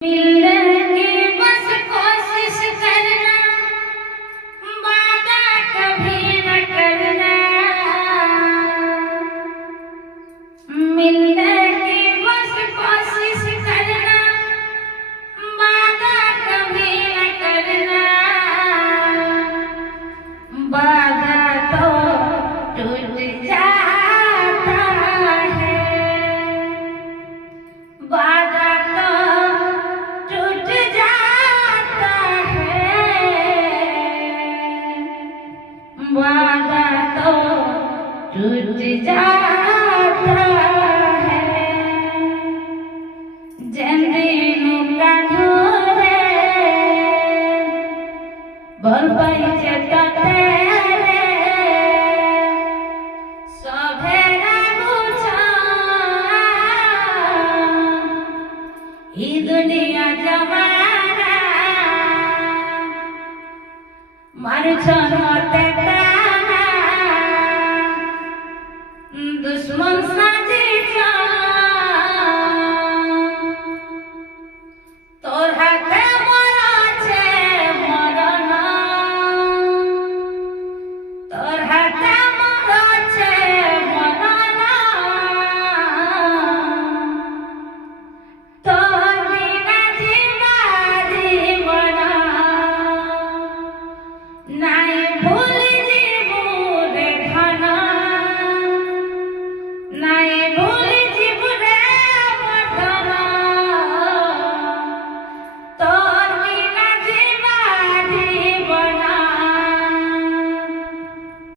मिलने की बस कोशिश करना, वादा कभी न करना। मिलने की बस कोशिश करना, वादा कभी न करना। वादा तो टूट जाता है, वादा तो टूट जाता है, वादा तो टूट जाता है। जिंदगी का ढोरे बोल पाई चेताते दुनिया जमाना मार छोड़ते दुश्मन सा